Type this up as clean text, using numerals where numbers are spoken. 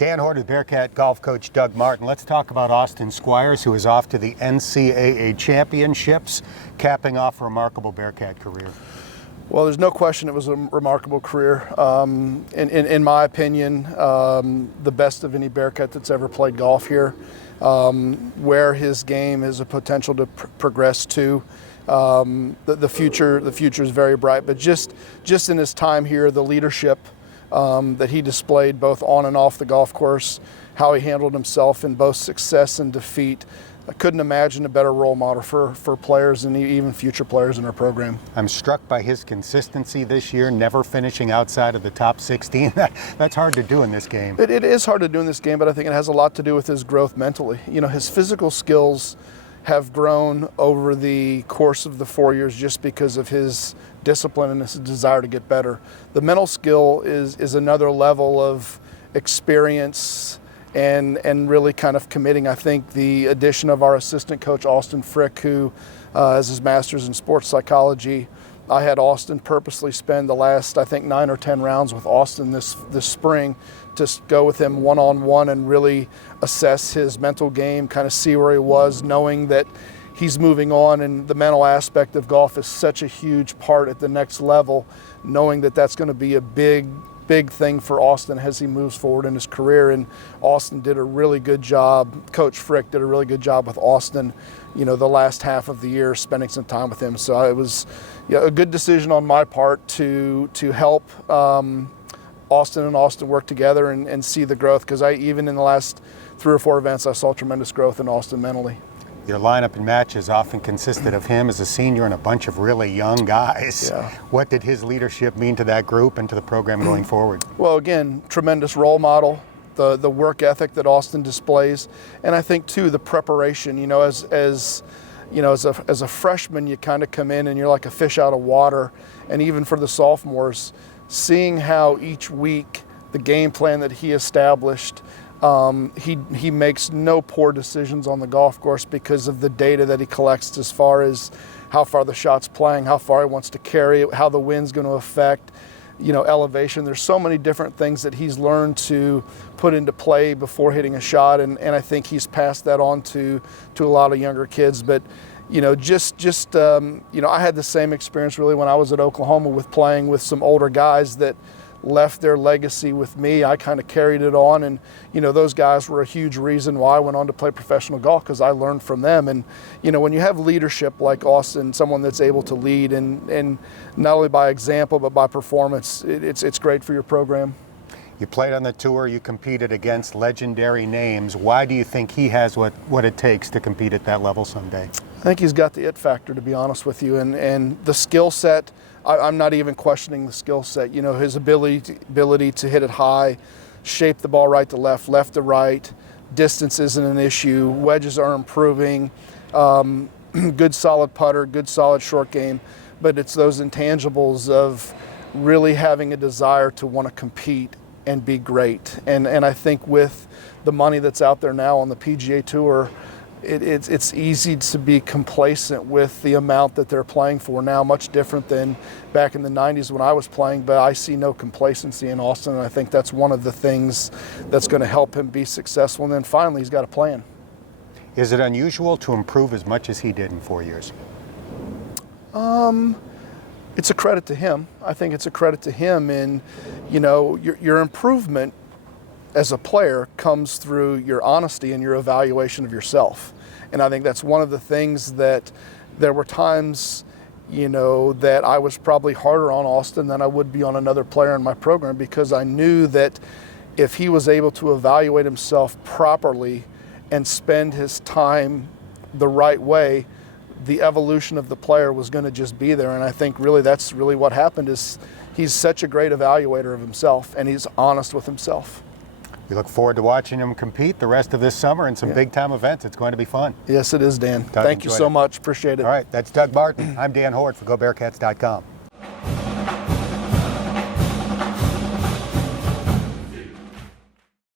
Dan Hoard with Bearcat golf coach Doug Martin. Let's talk about Austin Squires, who is off to the NCAA championships, capping off a remarkable Bearcat career. Well, there's no question it was a remarkable career. In my opinion, the best of any Bearcat that's ever played golf here. Where his game has a potential to progress to. The future is very bright, but just in his time here, the leadership that he displayed both on and off the golf course, how he handled himself in both success and defeat. I couldn't imagine a better role model for players and even future players in our program. I'm struck by his consistency this year, never finishing outside of the top 16. That's hard to do in this game. It is hard to do in this game, but I think it has a lot to do with his growth mentally. You know, his physical skills have grown over the course of the 4 years just because of his discipline and his desire to get better. The mental skill is another level of experience and really kind of committing. I think the addition of our assistant coach, Austin Frick, who has his master's in sports psychology. I had Austin purposely spend the last, I think, 9 or 10 rounds with Austin this spring to go with him one-on-one and really assess his mental game, kind of see where he was, knowing that he's moving on, and the mental aspect of golf is such a huge part at the next level, knowing that that's going to be a big thing for Austin as he moves forward in his career. And Austin did a really good job. Coach Frick did a really good job with Austin, you know, the last half of the year, spending some time with him. So it was a good decision on my part to help Austin and Austin work together and see the growth, because even in the last 3 or 4 events, I saw tremendous growth in Austin mentally. Your lineup in matches often consisted of him as a senior and a bunch of really young guys. Yeah. What did his leadership mean to that group and to the program going forward? Well, again, tremendous role model, the work ethic that Austin displays, and I think too the preparation. You know, as a freshman, you kind of come in and you're like a fish out of water, and even for the sophomores, seeing how each week the game plan that he established. He makes no poor decisions on the golf course because of the data that he collects as far as how far the shot's playing, how far he wants to carry it, how the wind's going to affect, you know, elevation. There's so many different things that he's learned to put into play before hitting a shot, and I think he's passed that on to a lot of younger kids. But you know, I had the same experience really when I was at Oklahoma with playing with some older guys that left their legacy with me. I kind of carried it on, and you know, those guys were a huge reason why I went on to play professional golf, because I learned from them. And you know, when you have leadership like Austin, someone that's able to lead and not only by example but by performance, it's great for your program. You played on the tour, you competed against legendary names. Why do you think he has what it takes to compete at that level someday? I think he's got the it factor, to be honest with you, and the skill set. I'm not even questioning the skill set. You know, his ability to hit it high, shape the ball right to left, left to right. Distance isn't an issue. Wedges are improving. Good solid putter, good solid short game. But it's those intangibles of really having a desire to want to compete and be great. And I think with the money that's out there now on the PGA Tour, it's easy to be complacent with the amount that they're playing for now, much different than back in the 90s when I was playing, but I see no complacency in Austin, and I think that's one of the things that's going to help him be successful. And then finally, he's got a plan. Is it unusual to improve as much as he did in 4 years? It's a credit to him. I think it's a credit to him, and you know, your improvement as a player comes through your honesty and your evaluation of yourself. And I think that's one of the things that there were times, you know, that I was probably harder on Austin than I would be on another player in my program, because I knew that if he was able to evaluate himself properly and spend his time the right way, the evolution of the player was going to just be there. And I think really that's really what happened. Is he's such a great evaluator of himself, and he's honest with himself. We look forward to watching him compete the rest of this summer in some big-time events. It's going to be fun. Yes, it is, Dan. Thank you so much. Appreciate it. All right, that's Doug Martin. I'm Dan Hoard for GoBearcats.com.